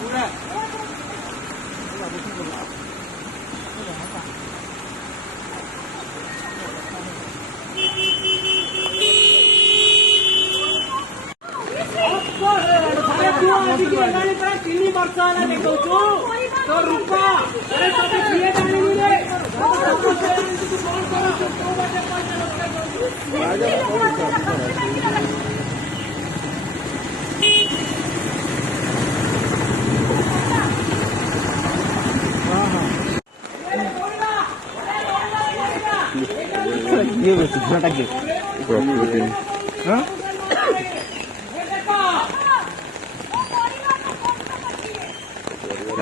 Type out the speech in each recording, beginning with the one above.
पूरा तीन वर्ष तो रूपा ये घंटा के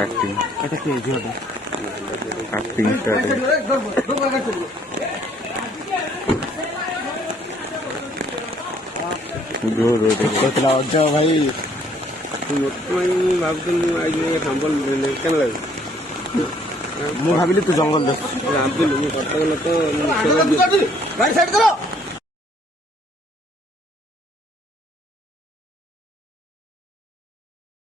एक्टिंग अच्छा के जो एक्टिंग स्टार्ट है जो रो देखला अजा भाई ମୁଁ ଭାବିଲି ତୁ ଜଙ୍ଗଲ ଦେଖ ଭାଇ ସାଇଡ କର।